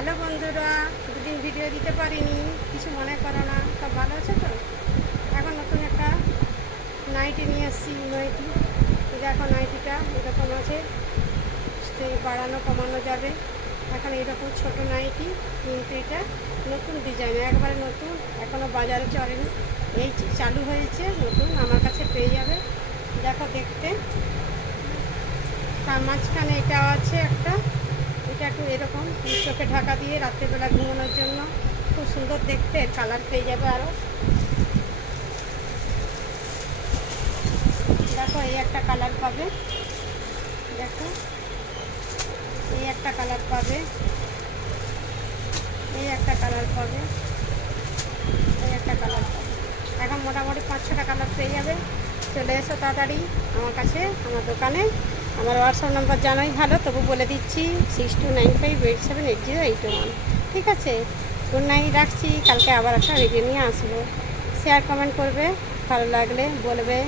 Hello বন্ধুরা, দুদিন video দিতে পারিনি, কিছু মনে করো না। সব ভালো আছে তো? এখন নতুন একটা নাইটি নিয়ে এসেছি, নাইটি। দেখো নাইটিটা এরকম আছে, বাড়ানো কমানো যাবে। এখন এরকম ছোট নাইটি, কিন্তু এটা নতুন ডিজাইন, একবারে নতুন, এখনও বাজারে চড়েনি, এই চালু হয়েছে নতুন, আমার কাছে পেয়ে যাবে। দেখো দেখতে, তার মাঝখানে এটাও আছে একটা, এটা একটু এরকম চোখে ঢাকা দিয়ে রাত্রেবেলা ঘুমানোর জন্য খুব সুন্দর দেখতে। কালার পেয়ে যাবে আরও। দেখো এই একটা কালার পাবে, দেখো এই একটা কালার পাবে, এই একটা কালার পাবে, এই একটা কালার পাবে। এখন মোটামুটি 5-6টা কালার পেয়ে যাবে। চলে এসো তাড়াতাড়ি আমার কাছে, আমার দোকানে। আমার হোয়াটসঅ্যাপ নাম্বার জানোই ভালো, তবু বলে দিচ্ছি 6295878081। ঠিক আছে, গুড নাইট, রাখছি। কালকে আবার একটা ভিডিও নিয়ে আসবো। শেয়ার কমেন্ট করবে, ভালো লাগলে বলবে।